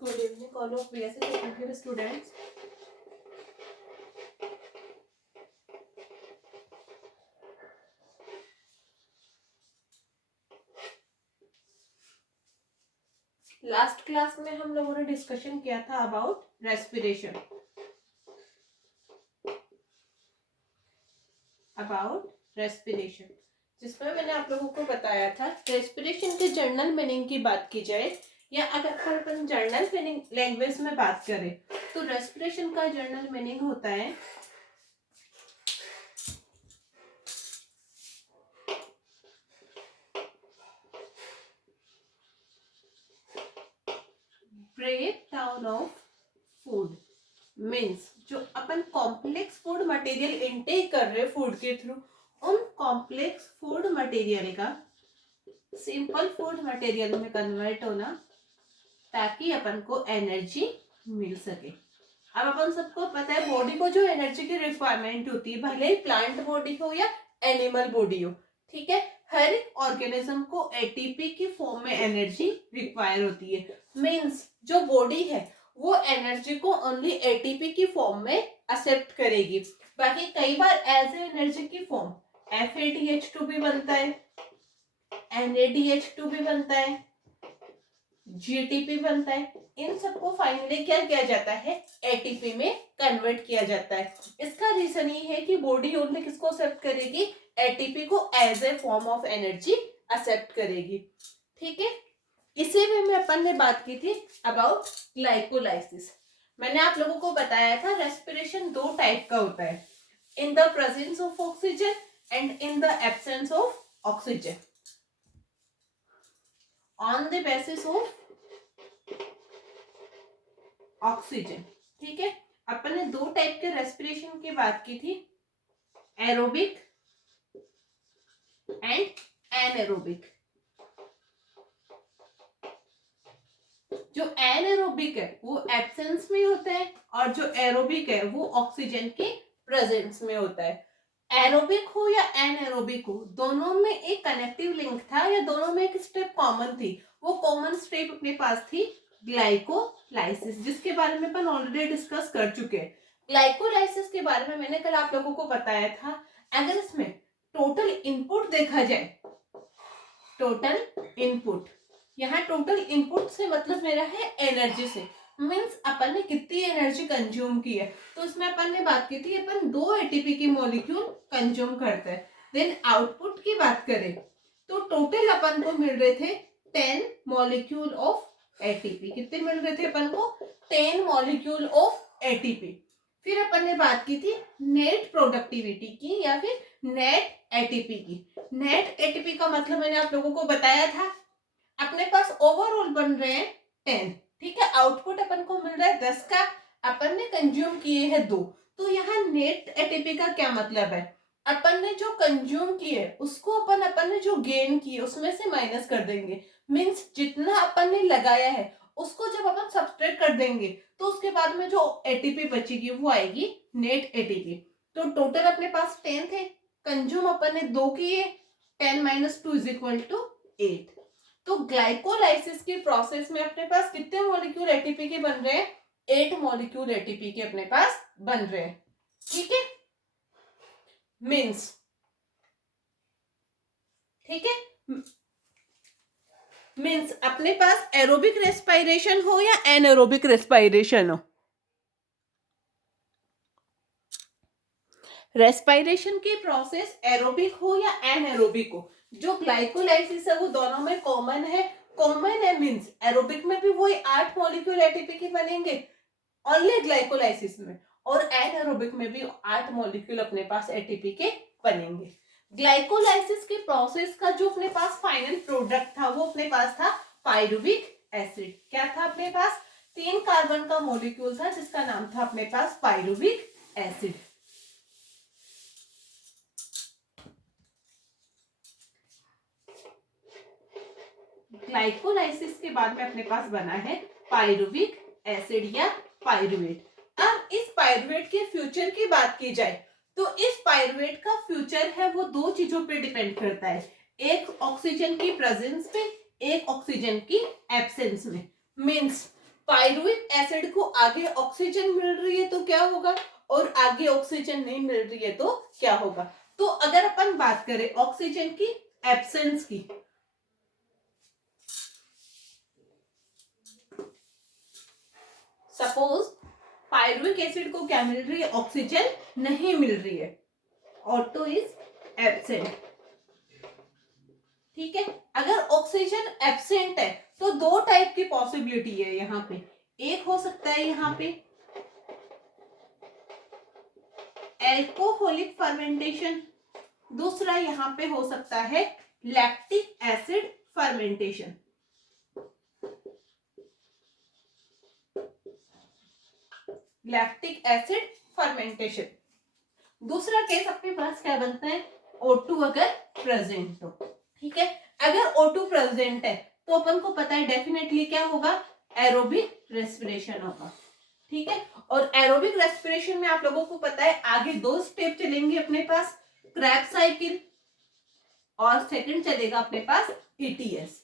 Good evening, all of BSc Second year students. Last class में हम लोगों ने डिस्कशन किया था अबाउट रेस्पिरेशन, जिसमें मैंने आप लोगों को बताया था रेस्पिरेशन के जर्नल मीनिंग की बात की जाए या अगर अपन जर्नल मीनिंग लैंग्वेज में बात करें तो रेस्पिरेशन का जर्नल मीनिंग होता है break down of food. Means जो अपन कॉम्प्लेक्स फूड मटेरियल इनटेक कर रहे हैं फूड के थ्रू, उन कॉम्प्लेक्स फूड मटेरियल का सिंपल फूड मटेरियल में कन्वर्ट होना ताकि अपन को एनर्जी मिल सके। अब अपन सबको पता है बॉडी को जो एनर्जी की रिक्वायरमेंट होती है, भले ही प्लांट बॉडी हो या एनिमल बॉडी हो, ठीक है, हर एक ऑर्गेनिज्म को एटीपी की फॉर्म में एनर्जी रिक्वायर होती है। मीन्स जो बॉडी है वो एनर्जी को ओनली एटीपी की फॉर्म में एक्सेप्ट करेगी, बाकी कई बार एज ए एनर्जी की फॉर्म FADH2 भी बनता है, NADH2 भी बनता है, GTP बनता है। इन सबको फाइनली क्या किया जाता है, एटीपी में कन्वर्ट किया जाता है। इसका रीजन ये है कि बॉडी ओनली किसको एक्सेप्ट करेगी, एटीपी को as a form of energy accept करेगी, ठीक है। इसी में अपन ने बात की थी अबाउट ग्लाइकोलाइसिस। मैंने आप लोगों को बताया था रेस्पिरेशन दो टाइप का होता है, in the presence of oxygen and in the absence of oxygen. On the basis of oxygen, ठीक है। अपन ने दो टाइप के रेस्पिरेशन की बात की थी, एरोबिक एंड एनएरोबिक। जो एनएरोबिक है वो एब्सेंस में होता है और जो एरोबिक है वो ऑक्सीजन के प्रेजेंस में होता है। एरोबिक हो या एनएरोबिक हो, दोनों में एक कनेक्टिव लिंक था या दोनों में एक स्टेप कॉमन थी। वो कॉमन स्टेप अपने पास थी ग्लाइकोलाइसिस, जिसके बारे में अपन ऑलरेडी डिस्कस कर चुके हैं। ग्लाइकोलाइसिस के बारे में मैंने कल आप लोगों को बताया था। अगर इसमें टोटल इनपुट देखा जाए, टोटल इनपुट, यहाँ टोटल इनपुट से मतलब मेरा है एनर्जी से, मीन्स अपन ने कितनी एनर्जी कंज्यूम की है। तो इसमें अपन ने बात की थी अपन 2 एटीपी की मॉलिक्यूल कंज्यूम करते हैं। देन आउटपुट की बात करें तो टोटल अपन को मिल रहे थे 10 मॉलिक्यूल ऑफ एटीपी। कितने मिल रहे थे अपन को, 10 मॉलिक्यूल ऑफ एटीपी। फिर अपन ने बात की थी नेट प्रोडक्टिविटी की या फिर नेट एटीपी की। नेट एटीपी का मतलब मैंने आप लोगों को बताया था, अपने पास ओवरऑल बन रहे हैं 10, ठीक है, आउटपुट अपन को मिल रहा है 10 का, अपन ने कंज्यूम किए हैं 2। तो यहाँ नेट एटीपी का क्या मतलब है, अपन ने जो कंज्यूम किए उसको अपन ने जो गेन किए उसमें से माइनस कर देंगे। मींस जितना अपन ने लगाया है उसको जब अपन सब्सट्रैक्ट कर देंगे तो उसके बाद में जो एटीपी बचेगी वो आएगी नेट एटीपी। तो टोटल अपने पास 10 थे, कंज्यूम अपन ने 2 किए, 10 - 2 = 8। तो ग्लाइकोलाइसिस की प्रोसेस में अपने पास कितने मॉलिक्यूल एटीपी के बन रहे हैं, 8 मॉलिक्यूल एटीपी के अपने पास बन रहे हैं, ठीक है। मीन्स, ठीक है, मीन्स अपने पास एरोबिक रेस्पिरेशन हो या एनएरोबिक रेस्पिरेशन हो, रेस्पिरेशन की प्रोसेस एरोबिक हो या एनएरोबिक हो, जो ग्लाइकोलाइसिस है वो दोनों में कॉमन है। कॉमन है मींस एरोबिक में भी वही 8 मॉलिक्यूल एटीपी के बनेंगे ओनली ग्लाइकोलाइसिस में, और एनएरोबिक में भी 8 मॉलिक्यूल अपने पास एटीपी के बनेंगे। ग्लाइकोलाइसिस की प्रोसेस का जो अपने पास फाइनल प्रोडक्ट था वो अपने पास था पायरुविक एसिड। क्या था अपने पास, 3 कार्बन का मॉलिक्यूल था जिसका नाम था अपने पास पायरुविक एसिड। ग्लाइकोलाइसिस के बाद में अपने पास बना है पायरुविक एसिड या पायरुवेट। अब इस पायरुवेट के फ्यूचर की बात की जाए तो इस पायरुवेट का फ्यूचर है वो 2 चीजों पे डिपेंड करता है, एक ऑक्सीजन की प्रेजेंस पे, एक ऑक्सीजन की एब्सेंस में। मींस पायरुविक एसिड को आगे ऑक्सीजन मिल रही है तो क्या होगा, और आगे ऑक्सीजन नहीं मिल रही है तो क्या होगा। तो अगर अपन बात करें ऑक्सीजन की एब्सेंस की, सपोज पायरुविक एसिड को क्या मिल रही है, ऑक्सीजन नहीं मिल रही है, O2 इज एब्सेंट। ठीक है, अगर ऑक्सीजन एब्सेंट है तो दो टाइप की पॉसिबिलिटी है यहाँ पे। एक हो सकता है यहाँ पे एल्कोहलिक फर्मेंटेशन, दूसरा यहाँ पे हो सकता है lactic acid fermentation. Lactic acid fermentation. दूसरा केस अपने पास क्या बनता है, O2 अगर प्रेजेंट हो। ठीक है, अगर O2 प्रेजेंट है तो अपन को पता है डेफिनेटली क्या होगा, एरोबिक रेस्पिरेशन होगा। ठीक है, और एरोबिक रेस्पिरेशन में आप लोगों को पता है आगे दो स्टेप चलेंगे अपने पास, क्रेब्स साइकिल, और सेकंड चलेगा अपने पास ETS।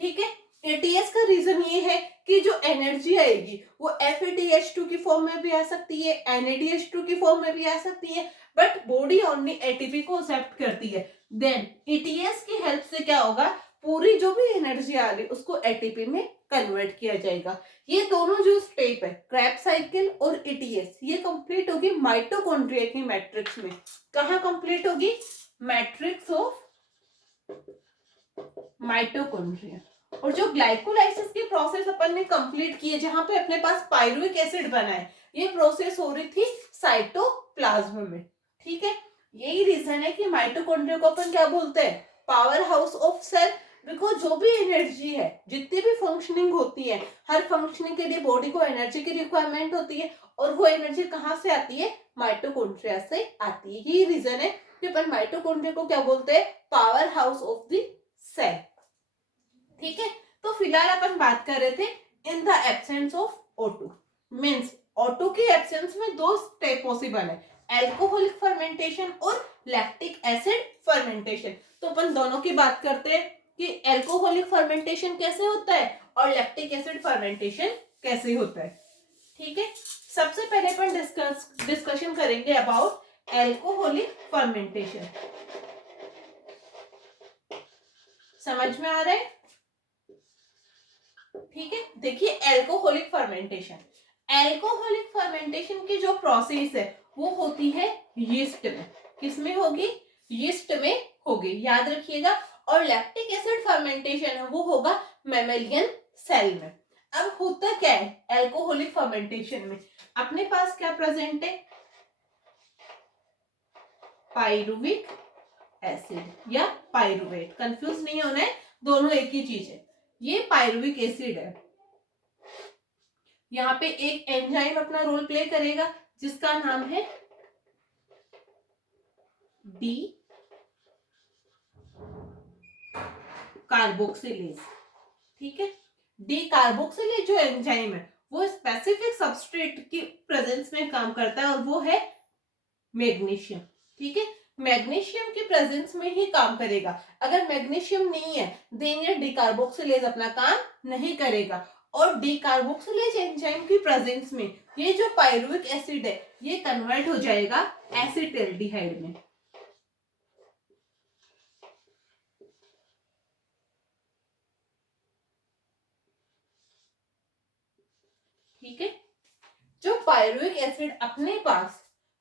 ठीक है, ETS का रीजन ये है कि जो एनर्जी आएगी वो FeTH2 की फॉर्म में भी आ सकती है, NADH2 की फॉर्म में भी आ सकती है, बट बॉडी ओनली ATP को एक्सेप्ट करती है। देन ETS की हेल्प से क्या होगा, पूरी जो भी एनर्जी आ रही उसको ATP में कन्वर्ट किया जाएगा। ये दोनों जो स्टेप है, क्रेब्स साइकिल और ETS, ये कंप्लीट होगी माइटोकॉन्ड्रिया की मैट्रिक्स में। कहाँ कंप्लीट होगी, मैट्रिक्स ऑफ माइटोकॉन्ड्रिया। और जो ग्लाइकोलाइसिस की प्रोसेस अपन ने कंप्लीट की है, जहां पे अपने पास पायरुविक एसिड बना है, ये प्रोसेस हो रही थी साइटोप्लाज्म में। ठीक है, यही रीजन है कि माइटोकॉन्ड्रिया को अपन क्या बोलते हैं, पावर हाउस ऑफ सेल। देखो जो भी एनर्जी है, जितनी भी फंक्शनिंग होती है, हर फंक्शनिंग के लिए बॉडी को एनर्जी की रिक्वायरमेंट होती है, और वो एनर्जी कहाँ से आती है, माइटोकॉन्ड्रिया से आती है। यही रीजन है कि अपन माइटोकॉन्ड्रिया को क्या बोलते हैं, power house of the cell. ठीक है, तो फिलहाल अपन बात कर रहे थे in the absence of O2, means O2 की एब्सेंस में दो स्टेप पॉसिबल है, एल्कोहलिक फर्मेंटेशन और लैक्टिक एसिड फर्मेंटेशन। तो अपन दोनों की बात करते हैं कि एल्कोहलिक फर्मेंटेशन कैसे होता है और लैक्टिक एसिड फर्मेंटेशन कैसे होता है। ठीक है, सबसे पहले अपन डिस्कशन करेंगे अबाउट एल्कोहलिक फर्मेंटेशन। समझ में आ रहा है, ठीक है। देखिए एल्कोहलिक फर्मेंटेशन, एल्कोहलिक फर्मेंटेशन की जो प्रोसेस है वो होती है यीस्ट में। किसमें होगी, यीस्ट में होगी, याद रखिएगा। और लैक्टिक एसिड फर्मेंटेशन है वो होगा मैमेलियन सेल में। अब होता क्या है एल्कोहलिक फर्मेंटेशन में, अपने पास क्या प्रेजेंट है, पायरुविक एसिड या पायरुवेट, कंफ्यूज नहीं होना है, दोनों एक ही चीज है। ये पायरुविक एसिड है, यहाँ पे एक एंजाइम अपना रोल प्ले करेगा जिसका नाम है डी कार्बोक्सिलेज। ठीक है, डी कार्बोक्सिलेज जो एंजाइम है वो स्पेसिफिक सबस्ट्रेट की प्रेजेंस में काम करता है और वो है मैग्नीशियम। ठीक है, मैग्नीशियम की प्रेजेंस में ही काम करेगा। अगर मैग्नीशियम नहीं है देन ये डीकार्बोक्सिलेज अपना काम नहीं करेगा। और डीकार्बोक्सिलेज एंजाइम की प्रेजेंस में ये जो पायरुविक एसिड है ये कन्वर्ट हो जाएगा एसिटाल्डिहाइड में। ठीक है, जो पायरुविक एसिड अपने पास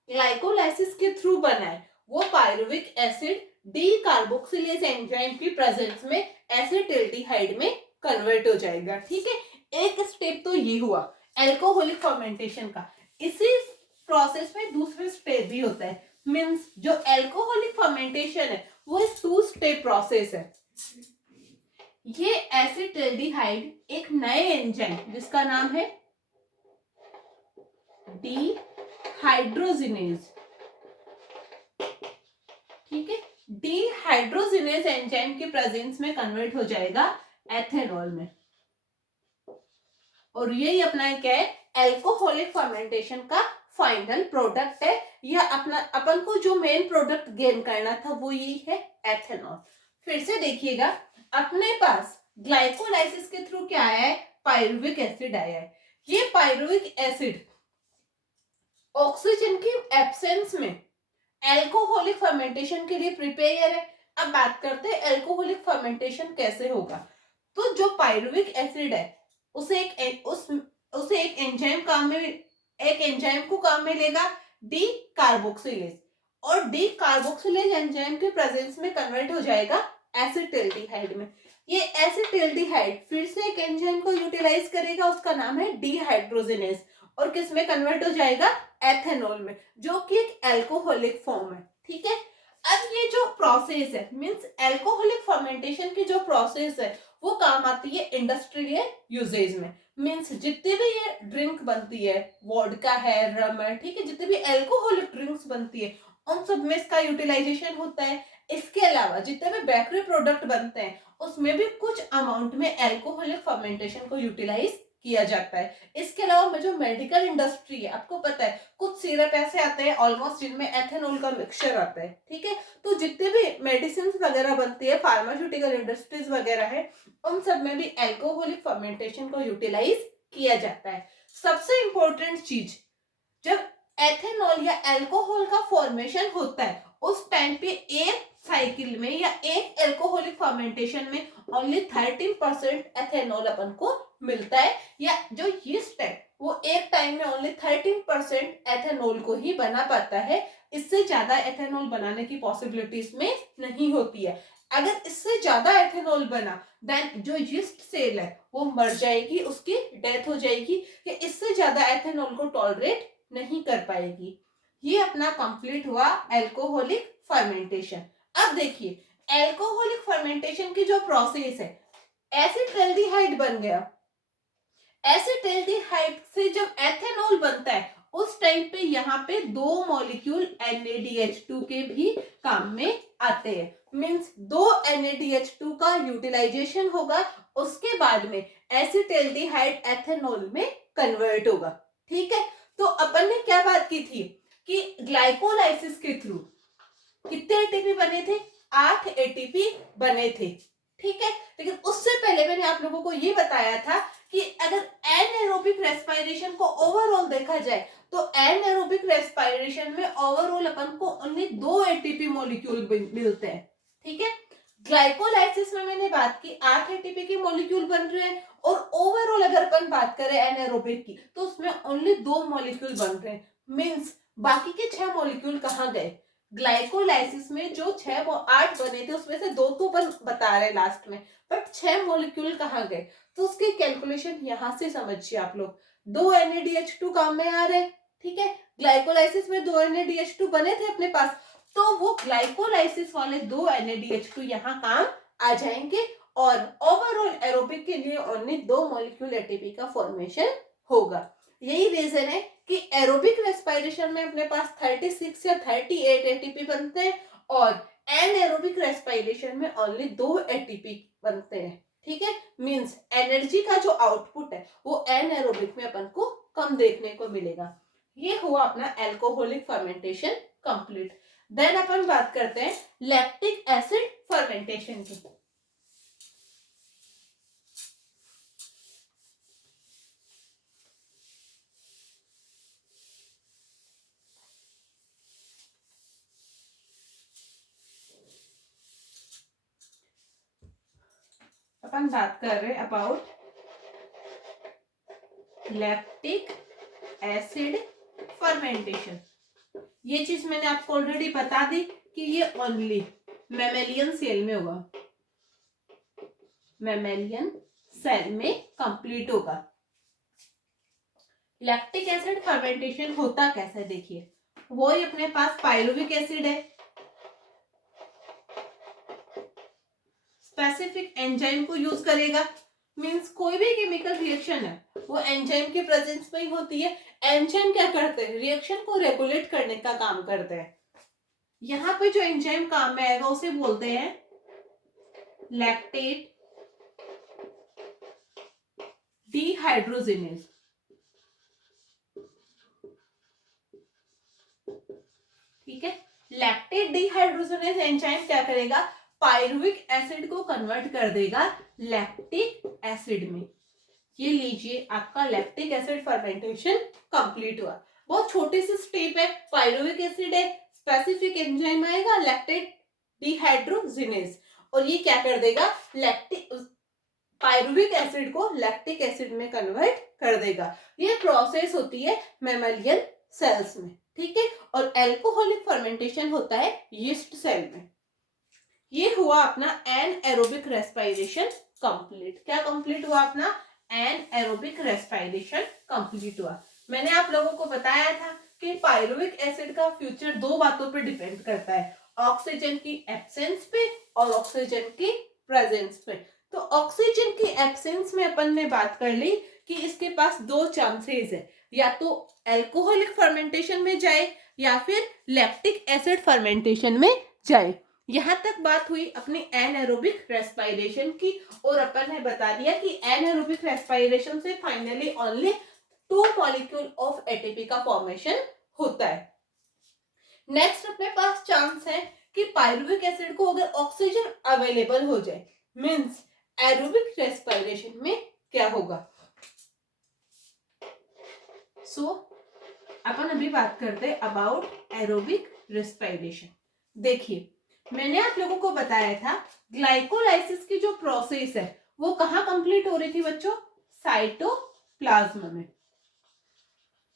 ग्लाइकोलाइसिस के थ्रू बना है वो pyruvic acid D carboxylase enzyme की प्रेजेंस में एसिटाल्डिहाइड में कन्वर्ट हो जाएगा। ठीक है, एक स्टेप तो ये हुआ एल्कोहलिक फर्मेंटेशन का। इसी प्रोसेस में दूसरा स्टेप भी होता है, मींस जो एल्कोहलिक फर्मेंटेशन है वो एक टू स्टेप प्रोसेस है। ये एसिटाल्डिहाइड एक नए एंजाइम जिसका नाम है डी हाइड्रोजिनेज, ठीक है, डी हाइड्रोजिनेज एंजाइम के प्रेजेंस में कन्वर्ट हो जाएगा एथेनॉल में। और यही अपना क्या है एल्कोहलिक फर्मेंटेशन का फाइनल प्रोडक्ट है। यह अपना अपन को जो मेन प्रोडक्ट गेन करना था वो यही है एथेनॉल। फिर से देखिएगा अपने पास ग्लाइकोलाइसिस के थ्रू क्या आया है, पायरुविक एसिड आया है। ये पायरुविक एसिड ऑक्सीजन की एब्सेंस में एल्कोहलिक फर्मेंटेशन के लिए प्रिपेयर है। अब बात करते हैं एल्कोहलिक फर्मेंटेशन कैसे होगा। तो जो पायरुविक एसिड है उसे एक एंजाइम को काम में लेगा डी कार्बोक्सिलेज, और डी कार्बोक्सिलेज एंजाइम के प्रेजेंस में कन्वर्ट हो जाएगा एसिटिल्डिहाइड में। ये एसिटिल्डिहाइड फिर से एक एंजाइम को यूटिलाइज करेगा, उसका नाम है डीहाइड्रोजिनेज, और किस में कन्वर्ट हो जाएगा, एथेनॉल में, जो कि एक एल्कोहलिक फॉर्म है। ठीक है, अब ये जो प्रोसेस है मींस एल्कोहलिक फर्मेंटेशन की जो प्रोसेस है वो काम आती है इंडस्ट्रियल यूजेज में। मींस जितनी भी ये ड्रिंक बनती है, वोडका है, रम है, ठीक है, जितनी भी एल्कोहलिक ड्रिंक्स बनती है उन सब में इसका यूटिलाइजेशन होता है। इसके अलावा जितने भी बेकरी प्रोडक्ट बनते हैं उसमें भी कुछ अमाउंट में एल्कोहलिक फर्मेंटेशन को यूटिलाइज किया जाता है। इसके अलावा जो मेडिकल इंडस्ट्री है, आपको पता है कुछ सिरप ऐसे आते हैं ऑलमोस्ट जिनमें एथेनॉल का मिक्सचर आता है। ठीक है, तो जितने भी मेडिसिन वगैरह बनती है, फार्मास्यूटिकल इंडस्ट्रीज वगैरह है, उन सब में भी एल्कोहलिक फर्मेंटेशन को यूटिलाइज किया जाता है। सबसे इंपॉर्टेंट चीज, जब एथेनॉल या अल्कोहल का फॉर्मेशन होता है उस टाइम पे एक साइकिल में या एक एल्कोहलिक फर्मेंटेशन में ओनली 13% एथेनॉल अपन को मिलता है, या जो यीस्ट है वो एक टाइम में ओनली 13% एथेनॉल को ही बना पाता है। इससे ज्यादा एथेनॉल बनाने की पॉसिबिलिटीज में नहीं होती है। अगर इससे ज्यादा एथेनॉल बना देन जो यीस्ट सेल है वो मर जाएगी, उसकी डेथ हो जाएगी, कि इससे ज्यादा एथेनॉल को टॉलरेट नहीं कर पाएगी। ये अपना कंप्लीट हुआ एल्कोहलिक फर्मेंटेशन। अब देखिए एल्कोहलिक फर्मेंटेशन की जो प्रोसेस है, एसिटाल्डिहाइड बन गया, एसिटाल्डिहाइड से जब एथेनॉल बनता है उस टाइम पे यहाँ पे दो मॉलिक्यूल NaDH2 के भी काम में आते हैं। मींस दो NaDH2 का यूटिलाइजेशन होगा, उसके बाद में एसिटाल्डिहाइड एथेनॉल में कन्वर्ट होगा। ठीक है, तो अपन ने क्या बात की थी कि ग्लाइकोलाइसिस के थ्रू कितने एटीपी बने थे, 8 एटीपी बने थे। ठीक है, लेकिन उससे पहले मैंने आप लोगों को ये बताया था कि अगर एनएरोबिक रेस्पिरेशन को ओवरऑल देखा जाए तो एनएरोबिक रेस्पिरेशन में ओवरऑल अपन को ओनली 2 एटीपी मॉलिक्यूल मिलते हैं। ठीक है, ग्लाइकोलाइसिस में मैंने बात की 8 एटीपी के मॉलिक्यूल बन रहे हैं, और ओवरऑल अगर अपन बात करें एनएरोबिक की तो उसमें ओनली 2 मॉलिक्यूल बन रहे हैं। मींस बाकी के 6 मॉलिक्यूल कहाँ गए। ग्लाइकोलाइसिस में जो 8 बने थे उसमें से 2 तो बता रहे लास्ट में, बट 6 मॉलिक्यूल कहाँ गए, तो उसकी कैलकुलेशन यहां से समझिए आप लोग। 2 NaDH2 काम में आ रहे हैं। ठीक है, ग्लाइकोलाइसिस में 2 NaDH2 बने थे अपने पास, तो वो ग्लाइकोलाइसिस वाले 2 NaDH2 यहाँ काम आ जाएंगे, और ओवरऑल एरोबिक के लिए ओनली 2 मॉलिक्यूल एटीपी का फॉर्मेशन होगा। यही रीजन है कि एरोबिक रेस्पिरेशन में अपने पास 36 या 38 एटीपी बनते हैं, और एनएरोबिक रेस्पिरेशन में ओनली 2 एटीपी बनते हैं। ठीक है, मींस एनर्जी का जो आउटपुट है वो एनएरोबिक में अपन को कम देखने को मिलेगा। ये हुआ अपना एल्कोहलिक फर्मेंटेशन कंप्लीट। देन अपन बात करते हैं लैक्टिक एसिड फर्मेंटेशन की। अपन बात कर रहे हैं अबाउट लैक्टिक एसिड फर्मेंटेशन। ये चीज मैंने आपको ऑलरेडी बता दी कि ये ओनली मैमेलियन सेल में होगा, मैमेलियन सेल में कंप्लीट होगा। लैक्टिक एसिड फर्मेंटेशन होता कैसे देखिए, वो ही अपने पास पायरुविक एसिड है, स्पेसिफिक एंजाइम को यूज करेगा। मींस कोई भी केमिकल रिएक्शन है वो एंजाइम के प्रेजेंस में ही होती है। एंजाइम क्या करते हैं, रिएक्शन को रेगुलेट करने का काम करते हैं। यहाँ पे जो एंजाइम काम में आएगा उसे बोलते हैं लैक्टेट डिहाइड्रोजिनेज। ठीक है, लैक्टेट डिहाइड्रोजिनेज एंजाइम क्या करेगा, पायरुविक एसिड को कन्वर्ट कर देगा लैक्टिक एसिड में। ये लीजिए आपका लैक्टिक एसिड फर्मेंटेशन कंप्लीट हुआ। बहुत छोटे से स्टेप है, पायरुविक एसिड है, स्पेसिफिक एंजाइम आएगा लैक्टेट डिहाइड्रोजिनेज, और ये क्या कर देगा, लैक्टिक पायरुविक एसिड को लैक्टिक एसिड में कन्वर्ट कर देगा। ये प्रोसेस होती है मैमेलियन सेल्स में, ठीक है। और एल्कोहलिक फर्मेंटेशन होता है यीस्ट सेल में। ये हुआ अपना एनएरोबिक रेस्पिरेशन कंप्लीट। क्या कंप्लीट हुआ अपना, एनएरोबिक रेस्पिरेशन कंप्लीट हुआ। मैंने आप लोगों को बताया था कि पायरुविक एसिड का फ्यूचर दो बातों पे डिपेंड करता है, ऑक्सीजन की एब्सेंस पे और ऑक्सीजन की प्रेजेंस पे। तो ऑक्सीजन की एब्सेंस में अपन ने बात कर ली कि इसके पास दो चांसेस है, या तो एल्कोहलिक फर्मेंटेशन में जाए या फिर लैक्टिक एसिड फर्मेंटेशन में जाए। यहां तक बात हुई अपनी एनएरोबिक रेस्पिरेशन की, और अपन ने बता दिया कि एनएरोबिक रेस्पिरेशन से finally only 2 molecule of ATP का फॉर्मेशन होता है। नेक्स्ट अपने पास चांस है कि पायरुविक एसिड को अगर ऑक्सीजन अवेलेबल हो जाए, मींस एरोबिक रेस्पिरेशन में क्या होगा। अपन अभी बात करते हैं अबाउट एरोबिक रेस्पिरेशन। देखिए मैंने आप लोगों को बताया था ग्लाइकोलाइसिस की जो प्रोसेस है वो कहाँ कंप्लीट हो रही थी बच्चों, साइटोप्लाज्म में,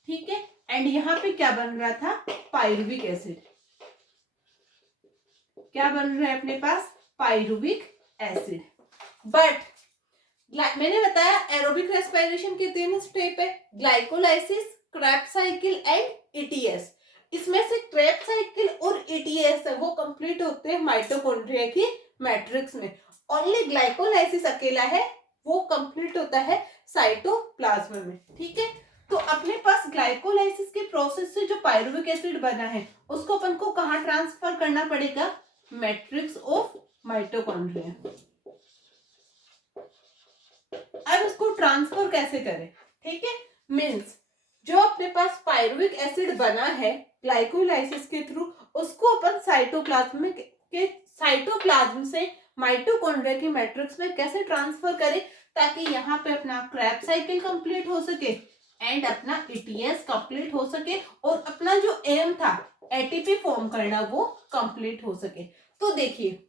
ठीक है। एंड यहाँ पे क्या बन रहा था, पायरुविक एसिड। क्या बन रहा है अपने पास, पायरुविक एसिड। बट मैंने बताया एरोबिक रेस्पिरेशन के 3 स्टेप है, glycolysis, Krebs cycle and ETS. इसमें से क्रेब्स साइकिल और ईटीएस है वो कंप्लीट होते हैं माइटोकॉन्ड्रिया की मैट्रिक्स में। ओनली ग्लाइकोलाइसिस अकेला है वो कंप्लीट होता है साइटोप्लाज्म में, ठीक है। तो अपने पास ग्लाइकोलाइसिस के प्रोसेस से जो पायरुविक एसिड बना है उसको अपन को कहाँ ट्रांसफर करना पड़ेगा, मैट्रिक्स ऑफ माइटोकॉन्ड्रिया। अब इसको ट्रांसफर कैसे करें, ठीक है। मींस जो अपने पास पायरुविक एसिड बना है ग्लाइकोलाइसिस के थ्रू, उसको अपन साइटोप्लाज्म से माइटोकॉन्ड्रिया की मैट्रिक्स में कैसे ट्रांसफर करें, ताकि यहाँ पे अपना क्रेब्स साइकिल कंप्लीट हो सके एंड अपना ईटीएस कंप्लीट हो सके, और अपना जो एम था एटीपी फॉर्म करना वो कंप्लीट हो सके। तो देखिए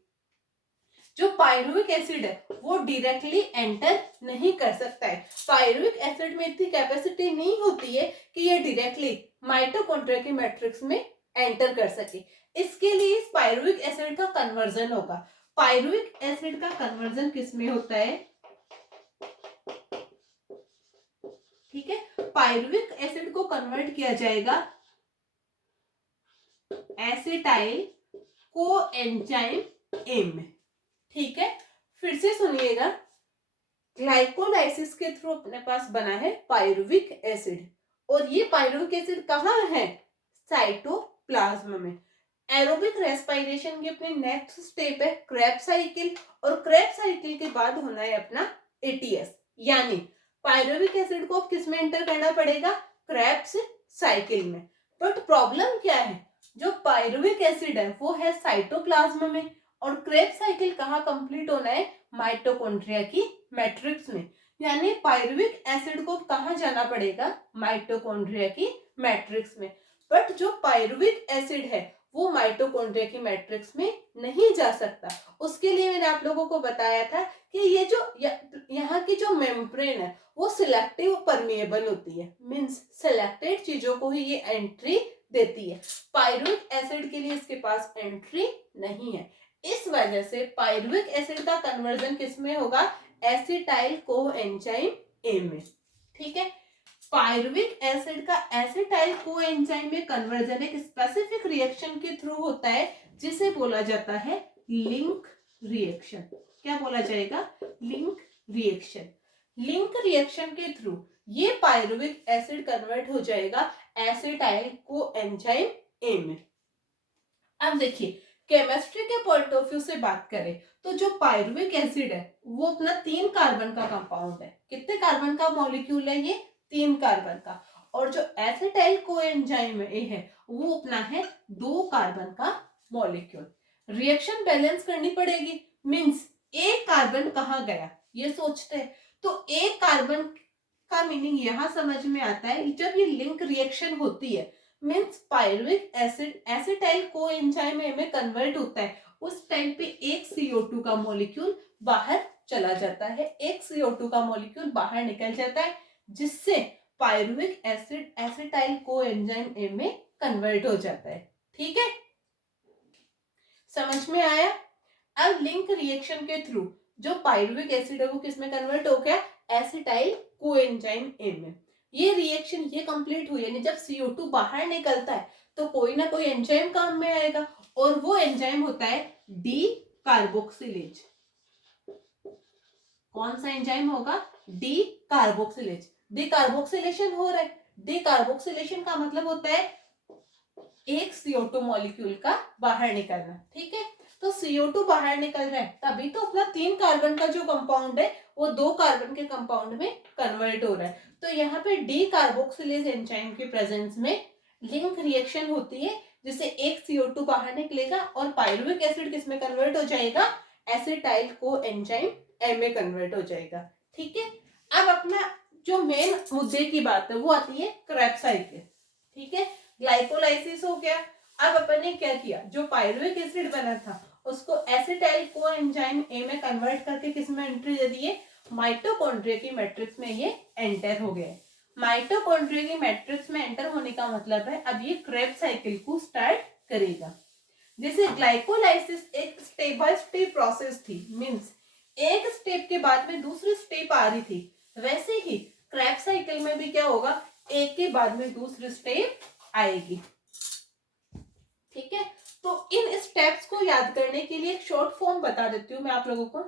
जो पायरुविक एसिड है वो डायरेक्टली एंटर नहीं कर सकता है। पायरुविक एसिड में इतनी कैपेसिटी नहीं होती है कि ये डायरेक्टली माइटोकॉन्ड्रिया की मैट्रिक्स में एंटर कर सके। इसके लिए इस पायरुविक एसिड का कन्वर्जन होगा। पायरुविक एसिड का कन्वर्जन किसमें होता है, ठीक है। पायरुविक एसिड को कन्वर्ट किया जाएगा एसिटाइल कोएंजाइम ए में, ठीक है। फिर से सुनिएगा, ग्लाइकोलाइसिस के थ्रू अपने पास बना है पायरुविक एसिड, और ये पायरुविक एसिड कहाँ है, साइटोप्लाज्म में। एरोबिक रेस्पिरेशन की अपनी नेक्स्ट स्टेप है क्रेब्स साइकिल, और क्रेब्स साइकिल के बाद होना है अपना एटीएस। यानी पायरुविक एसिड को किस में एंटर करना पड़ेगा, क्रेब्स साइकिल में। बट प्रॉब्लम क्या है, जो पायरुविक एसिड है वो है साइटोप्लाज्म में, और क्रेब्स साइकिल कहाँ कंप्लीट होना है, माइटोकॉन्ड्रिया की मैट्रिक्स में। यानी पायरुविक एसिड को कहाँ जाना पड़ेगा, माइटोकॉन्ड्रिया की मैट्रिक्स में। बट जो पायरुविक एसिड है वो माइटोकॉन्ड्रिया की मैट्रिक्स में नहीं जा सकता। उसके लिए मैंने आप लोगों को बताया था कि ये जो यहाँ की जो मेम्ब्रेन है वो सिलेक्टिव परमिएबल होती है, मींस सिलेक्टेड चीजों को ही ये एंट्री देती है। पायरुविक एसिड के लिए इसके पास एंट्री नहीं है। इस वजह से पायरुविक एसिड का कन्वर्जन किसमें होगा, एसिटाइल कोएंजाइम ए में, ठीक है। पायरुविक एसिड का एसिटाइल कोएंजाइम में कन्वर्जन एक स्पेसिफिक रिएक्शन के थ्रू होता है जिसे बोला जाता है लिंक रिएक्शन। क्या बोला जाएगा, लिंक रिएक्शन। लिंक रिएक्शन के थ्रू ये पायरुविक एसिड कन्वर्ट हो जाएगा एसिटाइल कोएंजाइम ए में। अब देखिए केमिस्ट्री के पॉइंट ऑफ व्यू से बात करें तो जो पायरुविक एसिड है वो अपना 3 कार्बन का कंपाउंड है। कितने कार्बन का मॉलिक्यूल है ये, 3 कार्बन का। और जो एसिटाइल कोएंजाइम ए है वो अपना है 2 कार्बन का मॉलिक्यूल। रिएक्शन बैलेंस करनी पड़ेगी, मींस एक कार्बन कहाँ गया ये सोचते हैं। तो एक कार्बन का मीनिंग यहाँ समझ में आता है, जब ये लिंक रिएक्शन होती है means pyruvic acid acetyl coenzyme में कन्वर्ट होता है, उस टाइम पे एक CO2 का मॉलिक्यूल बाहर चला जाता है, एक CO2 का मॉलिक्यूल बाहर निकल जाता है, जिससे pyruvic acid acetyl coenzyme A में कन्वर्ट हो जाता है। ठीक है, समझ में आया? अब लिंक रिएक्शन के थ्रू जो पायरुविक एसिड है वो किसमें कन्वर्ट हो गया, एसिटाइल कोएंजाइम ए में। ये रिएक्शन ये कंप्लीट हुई, यानी जब CO2 बाहर निकलता है तो कोई ना कोई एंजाइम काम में आएगा, और वो एंजाइम होता है डी कार्बोक्सिलेज। कौन सा एंजाइम होगा, डी कार्बोक्सिलेज। डी कार्बोक्सिलेशन हो रहा है, डी कार्बोक्सिलेशन का मतलब होता है एक CO2 मॉलिक्यूल का बाहर निकलना। ठीक है, तो CO2 बाहर निकल रहा है, तभी तो अपना 3 कार्बन का जो कंपाउंड है वो 2 कार्बन के कंपाउंड में कन्वर्ट हो रहा है। तो यहाँ पे डी कार्बोक्सिलेज एंजाइम के प्रेजेंस में लिंक रिएक्शन होती है, जिससे एक CO2 बाहर निकलेगा और पायरुविक एसिड किस में कन्वर्ट हो जाएगा, एसिटाइल कोएंजाइम ए में कन्वर्ट हो जाएगा। ठीक है, अब अपना जो मेन मुद्दे की बात है वो आती है क्रेब्स साइकिल। ठीक है, ग्लाइकोलाइसिस हो गया। अब अपन ने क्या किया, जो पायरुविक एसिड बना था उसको एसिटाइल कोएंजाइम ए में कन्वर्ट करके किस में एंट्री दे दिए, माइटोकॉन्ड्रिया की मैट्रिक्स में ये एंटर हो गए। माइटोकॉन्ड्रिया की मैट्रिक्स में एंटर होने का मतलब है अब ये क्रेब्स साइकिल को स्टार्ट करेगा। जैसे ग्लाइकोलाइसिस एक स्टेप बाय स्टेप प्रोसेस थी, मींस एक स्टेप के बाद में दूसरी स्टेप आ रही थी, वैसे ही क्रेब्स साइकिल में भी क्या होगा, एक के बाद में दूसरी स्टेप आएगी। ठीक है, तो इन स्टेप्स को याद करने के लिए एक शॉर्ट फॉर्म बता देती हूं मैं आप लोगों को।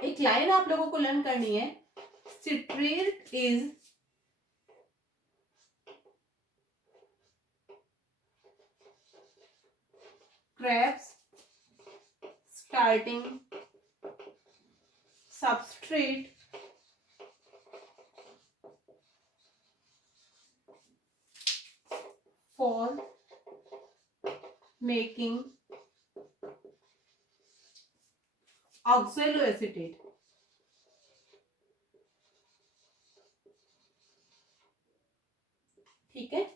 एक लाइन आप लोगों को लर्न करनी है, citrate is Krebs starting substrate for making oxaloacetate। ठीक है,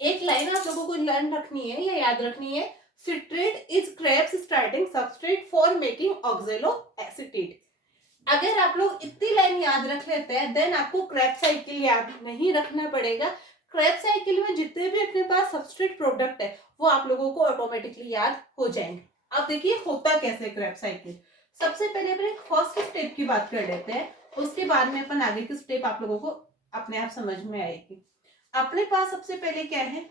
एक लाइन आप लोगों को लर्न रखनी है या याद रखनी है, citrate is Krebs starting substrate for making oxaloacetate. अगर आप लोग इतनी लाइन याद रख लेते हैं देन आपको क्रेब्स साइकिल याद नहीं रखना पड़ेगा। क्रेब्स साइकिल में जितने भी अपने पास सबस्ट्रेट प्रोडक्ट है वो आप लोगों को ऑटोमेटिकली याद हो जाएंगे। अब देखिए होता कैसे क्रेब्स साइकिल। सबसे पहले अपन फर्स्ट स्टेप की बात कर लेते हैं, उसके बाद में अपन आगे की स्टेप आप लोगों को अपने आप समझ में आएगी। अपने पास सबसे पहले क्या है,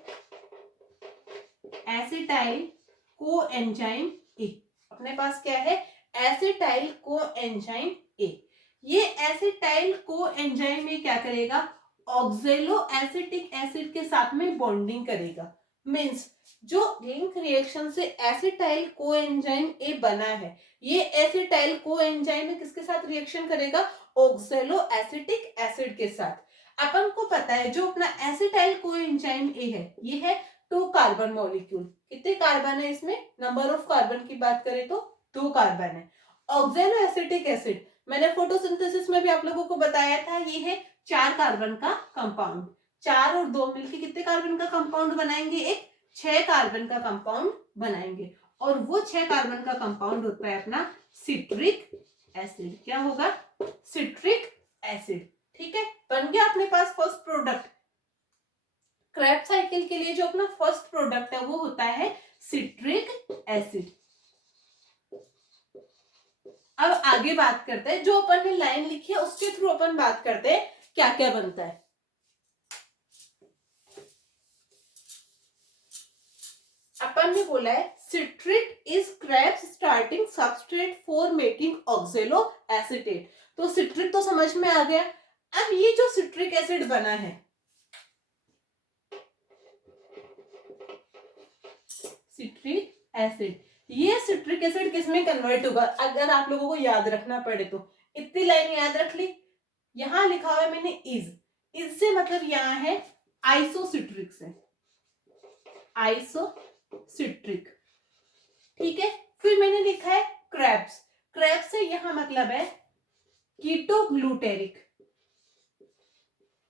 एसिटाइल कोएंजाइम ए। अपने पास क्या है, एसिटाइल कोएंजाइम ए। ये एसिटाइल कोएंजाइम ए क्या करेगा, ऑक्सैलोएसिटिक एसिड के साथ में बॉन्डिंग करेगा। मींस जो लिंक रिएक्शन से एसिटाइल कोएंजाइम ए बना है, ये एसिटाइल कोएंजाइम किसके साथ रिएक्शन करेगा, ऑक्सैलोएसिटिक एसिड के साथ। अपन को पता है जो अपना एसिटाइल कोएंजाइम ए है ये है 2 कार्बन मॉलिक्यूल। कितने कार्बन है इसमें, नंबर ऑफ कार्बन की बात करें तो 2 कार्बन है। ऑक्सैलोएसिटिक एसिड मैंने फोटोसिंथेसिस में भी आप लोगों को बताया था, ये है 4 कार्बन का कंपाउंड। 4 और 2 मिलकर कितने कार्बन का कंपाउंड बनाएंगे, एक 6 कार्बन का कंपाउंड बनाएंगे। और वो 6 कार्बन का कंपाउंड होता है अपना सिट्रिक एसिड। क्या होगा, सिट्रिक एसिड। ठीक है, बन गया अपने पास फर्स्ट प्रोडक्ट। क्रेब्स साइकिल के लिए जो अपना फर्स्ट प्रोडक्ट है वो होता है सिट्रिक एसिड। अब आगे बात करते हैं, जो अपन ने लाइन लिखी है उसके थ्रू अपन बात करते हैं क्या क्या बनता है। अपन ने बोला है citric is Krebs starting substrate for making oxaloacetate. तो सिट्रिक तो समझ में आ गया। अब ये जो सिट्रिक एसिड बना है, सिट्रिक एसिड, ये सिट्रिक एसिड किसमें कन्वर्ट होगा, अगर आप लोगों को याद रखना पड़े तो इतनी लाइन याद रख ली। यहां लिखा हुआ है मैंने इज से मतलब यहां है आइसोसिट्रिक से, आइसोसिट्रिक। ठीक है। फिर मैंने लिखा है क्रेब्स। क्रेब्स से यहाँ मतलब है कीटोग्लूटेरिक,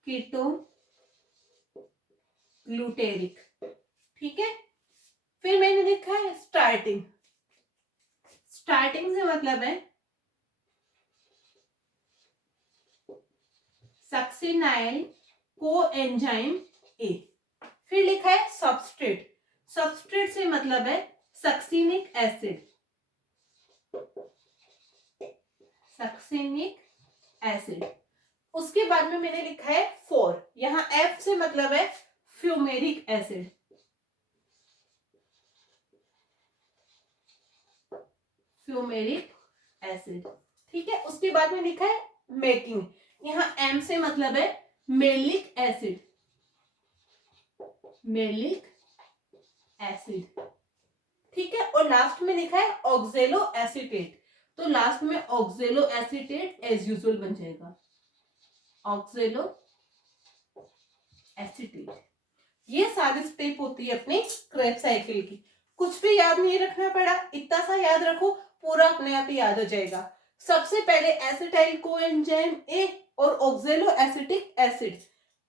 कीटोग्लूटेरिक, ठीक है। फिर मैंने लिखा है स्टार्टिंग। स्टार्टिंग से मतलब है सक्सिनाइल कोएंजाइम ए। फिर लिखा है सबस्ट्रेट। सबस्ट्रेट से मतलब है सक्सिनिक एसिड, सक्सिनिक एसिड। उसके बाद में मैंने लिखा है 4, यहाँ एफ से मतलब है फ्यूमेरिक एसिड, फ्यूमेरिक एसिड, ठीक है। उसके बाद में लिखा है मेकिंग, यहाँ एम से मतलब है मेलिक एसिड, मेलिक एसिड, ठीक है। और लास्ट में लिखा है ऑक्जेलो एसीटेट, तो लास्ट में ऑक्जेलो एसीटेट एज यूजुअल बन जाएगा, ऑक्जेलो एसीटेट। ये सारी स्टेप होती है अपनी क्रेब्स साइकिल की। कुछ भी याद नहीं रखना पड़ा, इतना सा याद रखो, पूरा अपने आप ही याद हो जाएगा। सबसे पहले एसिटाइल कोएंजाइम ए और ऑक्जेलो एसिटिक एसिड,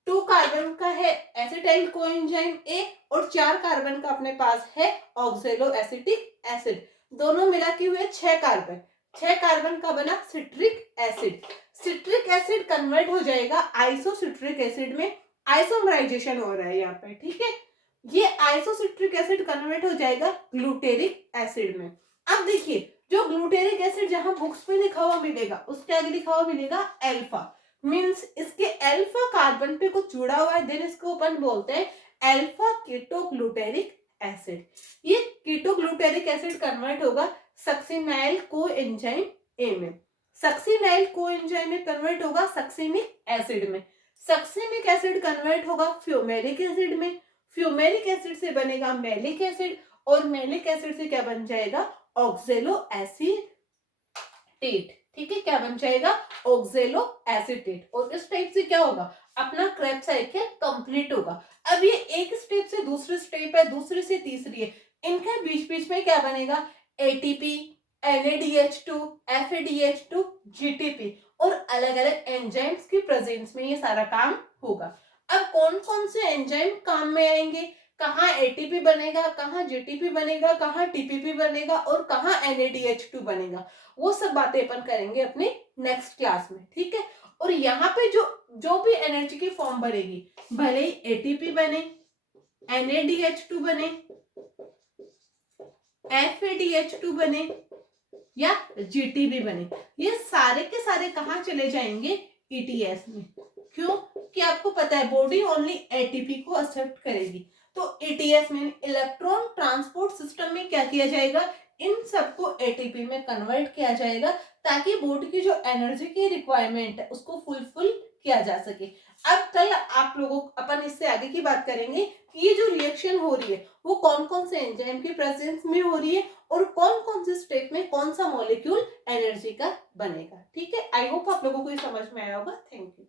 2 कार्बन का है एसिटाइल कोएंजाइम ए और 4 कार्बन का अपने पास है ऑक्जेलो एसिटिक एसिड, दोनों मिला के हुए 6 कार्बन। 6 कार्बन का बना citric acid. Citric acid convert हो जाएगा आइसोसिट्रिक एसिड में, आइसोमराइजेशन हो रहा है यहाँ पे, ठीक है। ये आइसोसिट्रिक एसिड कन्वर्ट हो जाएगा ग्लूटेरिक एसिड में। अब देखिए, जो ग्लूटेरिक एसिड जहां बुक्स में लिखा हुआ मिलेगा उसके आगे लिखा हुआ मिलेगा अल्फा, मींस इसके अल्फा कार्बन पे कुछ जुड़ा हुआ है, देन इसको अपन बोलते हैं अल्फा कीटोग्लूटेरिक एसिड। ये कीटोग्लूटेरिक एसिड कन्वर्ट होगा सक्सिनाइल कोएंजाइम ए में, सक्सिनाइल कोएंजाइम में कन्वर्ट होगा सक्सिनिक एसिड में, सक्सिनिक एसिड कन्वर्ट होगा फ्यूमेरिक एसिड में, फ्यूमेरिक एसिड से बनेगा मेलिक एसिड और मेलिक एसिड से क्या बन जाएगा ऑक्जेलो एसीटेट, ठीक है। क्या बन जाएगा ऑक्जेलो एसीटेट। और इस टाइप से क्या होगा अपना क्रेब्स साइकिल कंप्लीट होगा। अब ये एक स्टेप से दूसरी स्टेप है, दूसरी से तीसरी है, इनके बीच बीच में क्या बनेगा एटीपी, NADH2, FADH2, GTP और अलग अलग एंजाइम्स की प्रेजेंस में ये सारा काम होगा। अब कौन कौन से एंजाइम काम में आएंगे, कहाँ ATP बनेगा, कहाँ GTP बनेगा, कहाँ TPP बनेगा और कहाँ NADH2 बनेगा, वो सब बातें अपन करेंगे अपने नेक्स्ट क्लास में, ठीक है। और यहाँ पे जो भी एनर्जी की फॉर्म बनेगी, भले ही ATP बने, NADH2 बने, FADH2 बने या GTP बने, ये सारे के सारे कहाँ चले जाएंगे ETS में। क्यों कि आपको पता है बॉडी ओनली ATP को एक्सेप्ट करेगी, तो ETS में इलेक्ट्रॉन ट्रांसपोर्ट सिस्टम में क्या किया जाएगा, इन सबको ATP में कन्वर्ट किया जाएगा ताकि बॉडी की जो एनर्जी की रिक्वायरमेंट है उसको फुलफिल किया जा सके। अब कल आप लोगों अपन इससे आगे की बात करेंगे कि ये जो रिएक्शन हो रही है वो कौन कौन से एंजाइम की प्रेजेंस में हो रही है और कौन कौन से स्टेप में कौन सा मॉलिक्यूल एनर्जी का बनेगा, ठीक है। आई होप आप लोगों को ये समझ में आया होगा। Thank you.